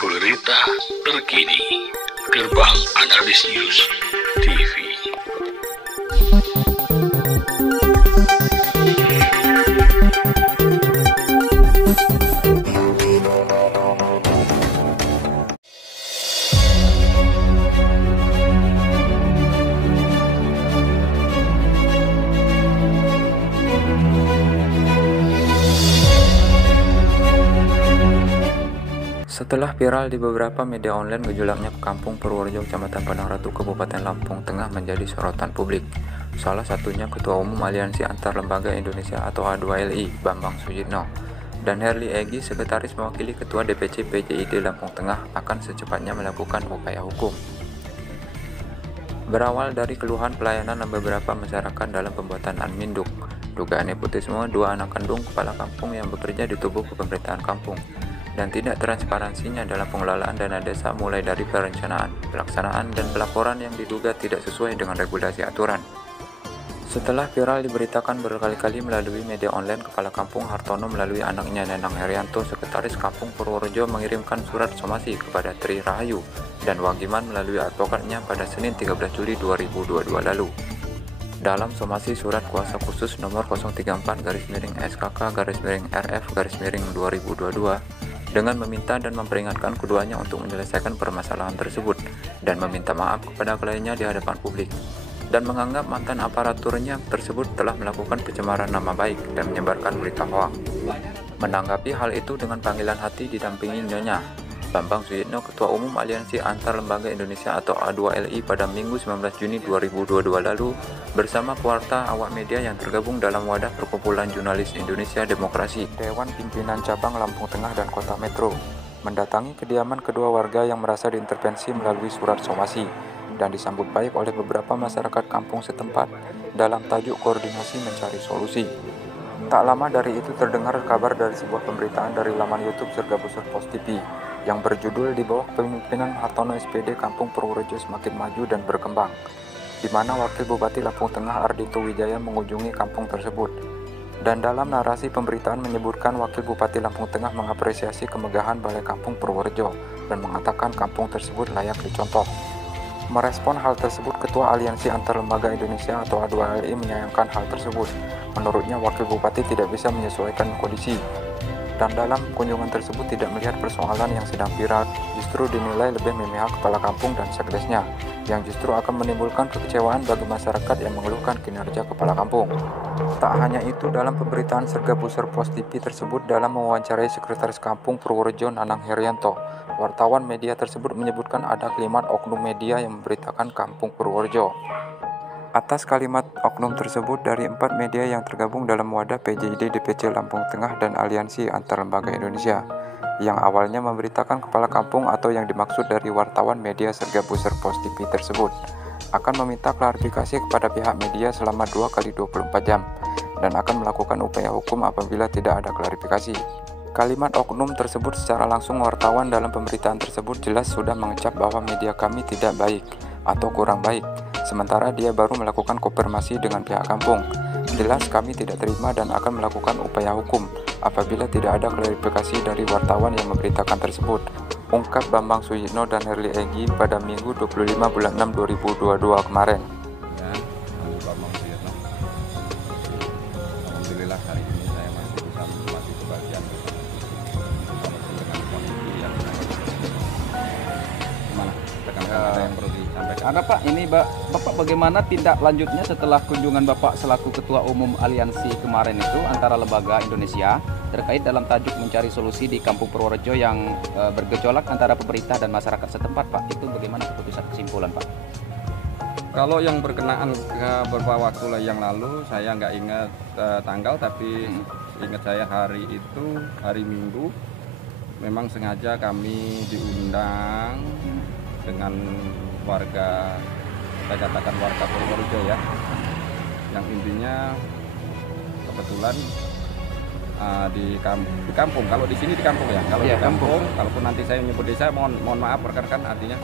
Berita terkini, Gerbang Analis News TV. Setelah viral di beberapa media online, gejolaknya Kampung Purworejo, Kecamatan Padang Ratu, Kabupaten Lampung Tengah menjadi sorotan publik. Salah satunya Ketua Umum Aliansi Antar Lembaga Indonesia atau A2LI, Bambang Sujitno, dan Herli Egi, Sekretaris mewakili Ketua DPC PJID Lampung Tengah, akan secepatnya melakukan upaya hukum. Berawal dari keluhan pelayanan beberapa masyarakat dalam pembuatan Anminduk, dugaan nepotisme dua anak kandung kepala kampung yang bekerja di tubuh pemerintahan kampung, dan tidak transparansinya dalam pengelolaan dana desa mulai dari perencanaan, pelaksanaan, dan pelaporan yang diduga tidak sesuai dengan regulasi aturan. Setelah viral diberitakan berkali-kali melalui media online, Kepala Kampung Hartono melalui anaknya Nenang Herianto, Sekretaris Kampung Purworejo, mengirimkan surat somasi kepada Tri Rahayu dan Wagiman melalui advokatnya pada Senin 13 Juli 2022 lalu. Dalam somasi surat kuasa khusus nomor 034-SKK-RF-2022 dengan meminta dan memperingatkan keduanya untuk menyelesaikan permasalahan tersebut dan meminta maaf kepada kliennya di hadapan publik, dan menganggap mantan aparaturnya tersebut telah melakukan pencemaran nama baik dan menyebarkan berita hoaks. Menanggapi hal itu dengan panggilan hati didampingi Nyonya Bambang Sujitno, Ketua Umum Aliansi Antar Lembaga Indonesia atau A2LI pada Minggu 19 Juni 2022 lalu bersama kuarta awak media yang tergabung dalam wadah Perkumpulan Jurnalis Indonesia Demokrasi, Dewan Pimpinan Cabang Lampung Tengah dan Kota Metro, mendatangi kediaman kedua warga yang merasa diintervensi melalui surat somasi dan disambut baik oleh beberapa masyarakat kampung setempat dalam tajuk koordinasi mencari solusi. Tak lama dari itu terdengar kabar dari sebuah pemberitaan dari laman YouTube Serga Besar Pos TV yang berjudul Di Bawah Kepemimpinan Hartono SPD Kampung Purworejo Semakin Maju dan Berkembang, di mana Wakil Bupati Lampung Tengah Ardhito Wijaya mengunjungi kampung tersebut. Dan dalam narasi pemberitaan menyebutkan Wakil Bupati Lampung Tengah mengapresiasi kemegahan Balai Kampung Purworejo dan mengatakan kampung tersebut layak dicontoh. Merespon hal tersebut, Ketua Aliansi Antar Lembaga Indonesia atau A2LI menyayangkan hal tersebut. Menurutnya, Wakil Bupati tidak bisa menyesuaikan kondisi, dan dalam kunjungan tersebut tidak melihat persoalan yang sedang viral, justru dinilai lebih memihak kepala kampung dan sekdesnya, yang justru akan menimbulkan kekecewaan bagi masyarakat yang mengeluhkan kinerja kepala kampung. Tak hanya itu, dalam pemberitaan Serga Besar Pos TV tersebut, dalam mewawancarai Sekretaris Kampung Purworejo Nenang Herianto, wartawan media tersebut menyebutkan ada kalimat oknum media yang memberitakan Kampung Purworejo. Atas kalimat oknum tersebut dari 4 media yang tergabung dalam wadah PJID DPC Lampung Tengah dan Aliansi Antar Lembaga Indonesia, yang awalnya memberitakan kepala kampung atau yang dimaksud dari wartawan media Serga Besar Pos TV tersebut, akan meminta klarifikasi kepada pihak media selama 2x24 jam, dan akan melakukan upaya hukum apabila tidak ada klarifikasi. Kalimat oknum tersebut secara langsung wartawan dalam pemberitaan tersebut jelas sudah mengecap bahwa media kami tidak baik atau kurang baik, sementara dia baru melakukan konfirmasi dengan pihak kampung. Jelas kami tidak terima dan akan melakukan upaya hukum apabila tidak ada klarifikasi dari wartawan yang memberitakan tersebut, ungkap Bambang Sujitno dan Herli Egi pada Minggu 25 bulan 6 2022 kemarin. Bambang Sujitno. Alhamdulillah hari ini saya masih bisa menikmati kebahagiaan bersama dengan kondisi yang gimana? Rekan-rekan ada yang perlu disampaikan? Ada Pak, ini Bapak bagaimana tindak lanjutnya setelah kunjungan Bapak selaku Ketua Umum Aliansi kemarin itu antara lembaga Indonesia terkait dalam tajuk mencari solusi di Kampung Purworejo yang bergejolak antara pemerintah dan masyarakat setempat, Pak? Itu bagaimana keputusan kesimpulan, Pak? Kalau yang berkenaan ke beberapa waktu yang lalu, saya nggak ingat tanggal, tapi ingat saya hari itu, hari Minggu, memang sengaja kami diundang dengan warga, saya katakan warga Purworejo ya, yang intinya kebetulan di kampung. Kalau di sini di kampung ya, kalau di kampung, kalaupun nanti saya menyebut desa, mohon maaf rekan-rekan, artinya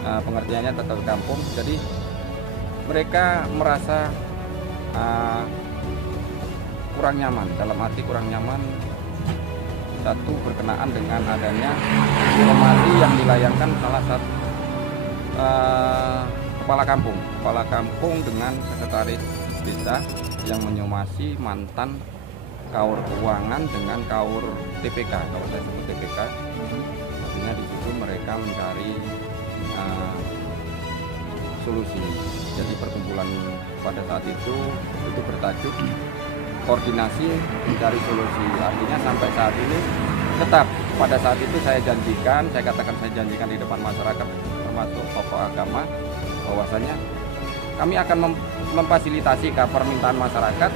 pengertiannya tetap kampung. Jadi mereka merasa kurang nyaman, dalam arti kurang nyaman satu berkenaan dengan adanya informasi yang dilayangkan salah satu kepala kampung dengan sekretaris desa yang menyomasi mantan kaur keuangan dengan kaur TPK, kalau saya sebut TPK. Artinya di situ mereka mencari solusi. Jadi perkumpulan pada saat itu bertajuk koordinasi mencari solusi. Artinya sampai saat ini tetap pada saat itu saya janjikan di depan masyarakat termasuk tokoh agama bahwasanya kami akan memfasilitasi permintaan masyarakat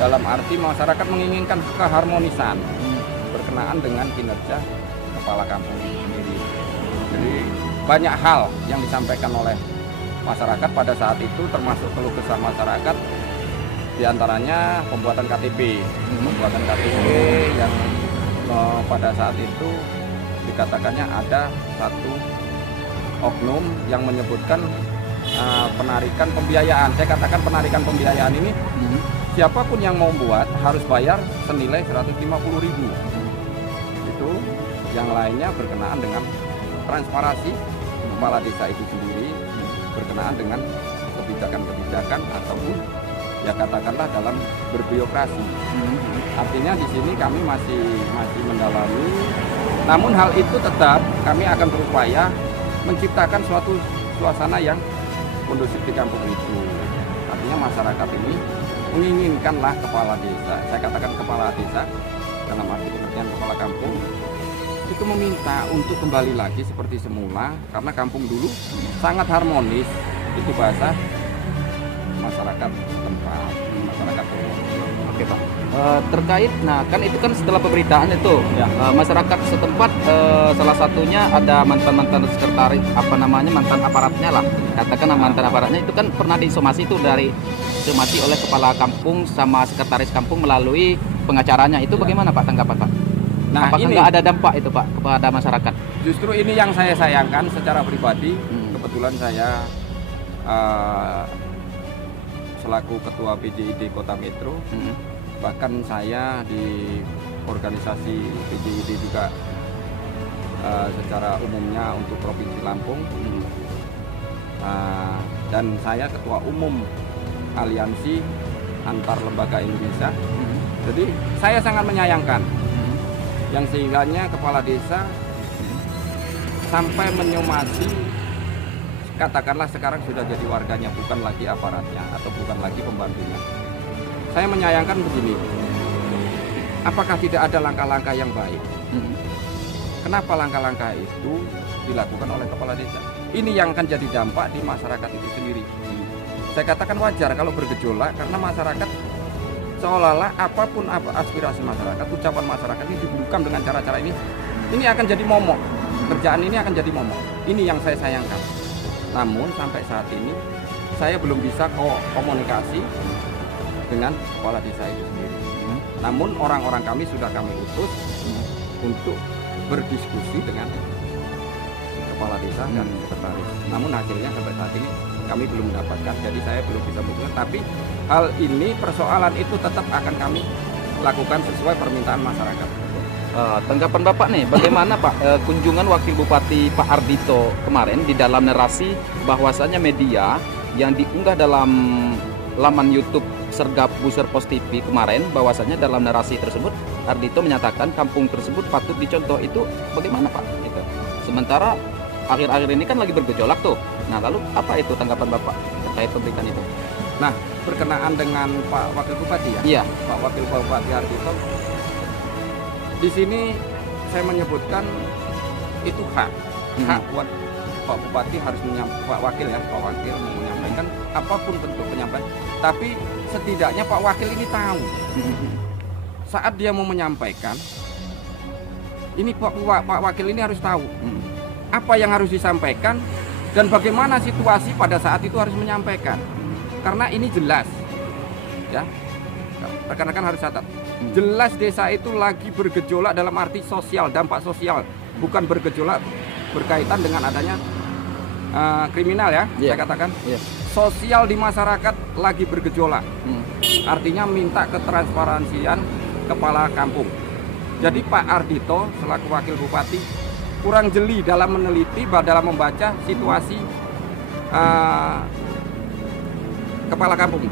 dalam arti masyarakat menginginkan keharmonisan berkenaan dengan kinerja kepala kampung sendiri. Jadi banyak hal yang disampaikan oleh masyarakat pada saat itu termasuk keluh kesah masyarakat, diantaranya pembuatan KTP yang pada saat itu dikatakannya ada satu oknum yang menyebutkan penarikan pembiayaan. Saya katakan penarikan pembiayaan ini siapapun yang mau buat harus bayar senilai 150.000. Itu yang lainnya berkenaan dengan transparansi kepala desa itu sendiri berkenaan dengan kebijakan-kebijakan ataupun ya katakanlah dalam berbirokrasi. Artinya di sini kami masih mendalami. Namun hal itu tetap kami akan berupaya menciptakan suatu suasana yang kondusif di kampung itu. Artinya masyarakat ini menginginkanlah kepala desa. Saya katakan kepala desa dalam arti pengertian kepala kampung itu meminta untuk kembali lagi seperti semula karena kampung dulu sangat harmonis. Itu bahasa masyarakat setempat, masyarakat. Oke Pak. Terkait, nah kan itu kan setelah pemberitaan itu ya. Masyarakat setempat salah satunya ada mantan sekretaris mantan aparatnya lah, katakan mantan aparatnya itu kan pernah disomasi itu disomasi oleh kepala kampung sama sekretaris kampung melalui pengacaranya itu ya. Bagaimana Pak tanggapan Pak? Nah, apakah nggak ada dampak itu Pak kepada masyarakat? Justru ini yang saya sayangkan secara pribadi. Kebetulan saya selaku ketua PJID Kota Metro, bahkan saya di organisasi PJID juga secara umumnya untuk Provinsi Lampung, dan saya ketua umum aliansi antar lembaga Indonesia. Jadi saya sangat menyayangkan yang sehingganya kepala desa sampai menyomasi, katakanlah sekarang sudah jadi warganya, bukan lagi aparatnya atau bukan lagi pembantunya. Saya menyayangkan begini, apakah tidak ada langkah-langkah yang baik? Kenapa langkah-langkah itu dilakukan oleh kepala desa? Ini yang akan jadi dampak di masyarakat itu sendiri. Saya katakan wajar kalau bergejolak karena masyarakat seolah-olah apapun aspirasi masyarakat, ucapan masyarakat ini dibungkam dengan cara-cara ini akan jadi momok. Kerjaan ini akan jadi momok. Ini yang saya sayangkan. Namun sampai saat ini saya belum bisa komunikasi dengan kepala desa itu sendiri. Namun orang-orang kami sudah kami utus untuk berdiskusi dengan kepala desa dan sekretaris. Namun hasilnya sampai saat ini kami belum mendapatkan. Jadi saya belum bisa mengusulkan. Tapi hal ini, persoalan itu tetap akan kami lakukan sesuai permintaan masyarakat. Tanggapan Bapak nih, bagaimana Pak kunjungan Wakil Bupati Pak Ardito kemarin di dalam narasi bahwasanya media yang diunggah dalam laman YouTube Sergap Buser Pos TV kemarin, bahwasanya dalam narasi tersebut Ardito menyatakan kampung tersebut patut dicontoh, itu bagaimana Pak? Itu. Sementara akhir-akhir ini kan lagi bergejolak tuh. Nah lalu apa itu tanggapan Bapak terkait pemberitaan itu? Nah, berkenaan dengan Pak Wakil Bupati ya? Iya. Pak Wakil Bupati Ardito, di sini saya menyebutkan itu hak buat Pak Bupati harus menyampaikan, Pak Wakil mau menyampaikan apapun bentuk penyampaian. Tapi setidaknya Pak Wakil ini tahu saat dia mau menyampaikan, ini Pak Wakil ini harus tahu apa yang harus disampaikan dan bagaimana situasi pada saat itu harus menyampaikan. Karena ini jelas, ya, rekan-rekan harus catat. Jelas desa itu lagi bergejolak dalam arti sosial, dampak sosial, bukan bergejolak berkaitan dengan adanya kriminal ya, saya katakan. Sosial di masyarakat lagi bergejolak. Artinya minta ketransparansian kepala kampung. Jadi Pak Ardhito selaku Wakil Bupati kurang jeli dalam meneliti, dalam membaca situasi kepala kampung.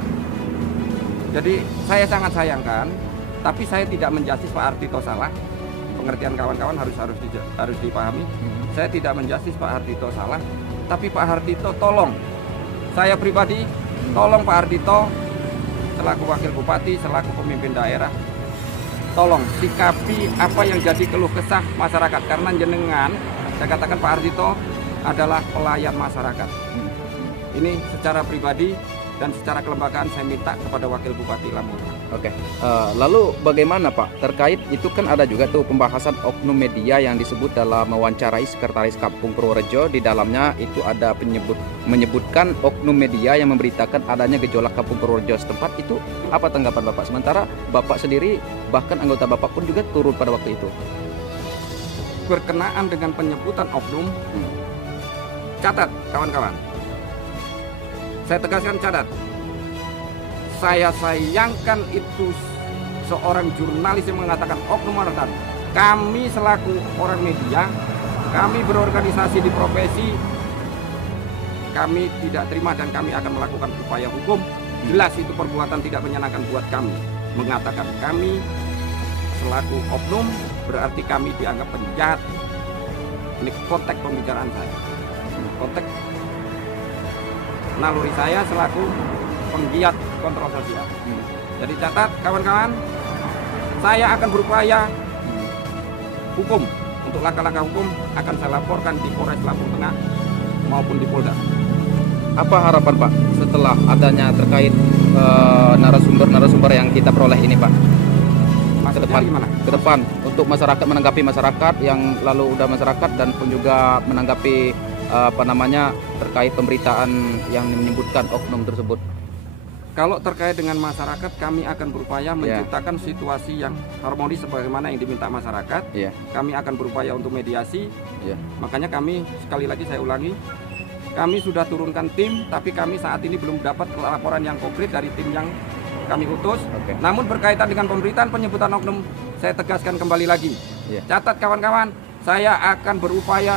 Jadi saya sangat sayangkan, tapi saya tidak menjustis Pak Ardhito salah. Pengertian kawan-kawan harus dipahami. Saya tidak menjustis Pak Ardhito salah, tapi Pak Ardhito tolong. Saya pribadi tolong Pak Ardhito selaku Wakil Bupati, selaku pemimpin daerah, tolong sikapi apa yang jadi keluh kesah masyarakat, karena jenengan, saya katakan Pak Ardhito adalah pelayan masyarakat. Ini secara pribadi dan secara kelembagaan saya minta kepada Wakil Bupati Lampung. Oke. Lalu bagaimana Pak terkait itu, kan ada juga tuh pembahasan oknum media yang disebut dalam mewawancarai Sekretaris Kampung Purworejo. Di dalamnya itu ada menyebutkan oknum media yang memberitakan adanya gejolak Kampung Purworejo setempat. Itu apa tanggapan Bapak? Sementara Bapak sendiri bahkan anggota Bapak pun juga turun pada waktu itu. Berkenaan dengan penyebutan oknum, catat kawan-kawan. Saya tegaskan, catat. Saya sayangkan itu seorang jurnalis yang mengatakan oknum wartawan. Kami selaku orang media, kami berorganisasi di profesi, kami tidak terima dan kami akan melakukan upaya hukum. Jelas itu perbuatan tidak menyenangkan buat kami. Mengatakan kami selaku oknum berarti kami dianggap penjahat. Ini konteks pembicaraan saya. Konteks naluri saya selaku penggiat kontrol sosial. Jadi catat kawan-kawan, saya akan berupaya hukum. Untuk langkah-langkah hukum akan saya laporkan di Polres Lampung Tengah maupun di Polda. Apa harapan Pak setelah adanya terkait narasumber-narasumber yang kita peroleh ini Pak? Ke depan, gimana? Ke depan untuk masyarakat, menanggapi masyarakat yang lalu udah masyarakat dan pun juga menanggapi terkait pemberitaan yang menyebutkan oknum tersebut. Kalau terkait dengan masyarakat, kami akan berupaya menciptakan situasi yang harmonis sebagaimana yang diminta masyarakat. Kami akan berupaya untuk mediasi. Makanya kami, sekali lagi saya ulangi, kami sudah turunkan tim, tapi kami saat ini belum dapat laporan yang konkret dari tim yang kami utus. Namun berkaitan dengan pemberitaan penyebutan oknum, saya tegaskan kembali lagi. Catat kawan-kawan, saya akan berupaya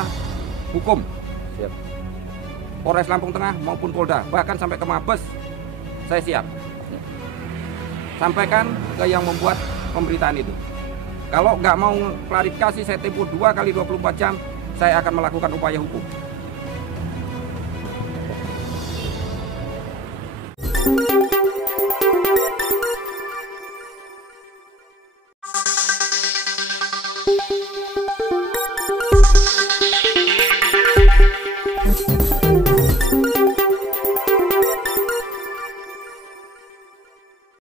hukum. Polres Lampung Tengah maupun Polda, bahkan sampai ke Mabes, saya siap. Sampaikan ke yang membuat pemberitaan itu. Kalau nggak mau klarifikasi, saya tempuh 2 kali 24 jam, saya akan melakukan upaya hukum.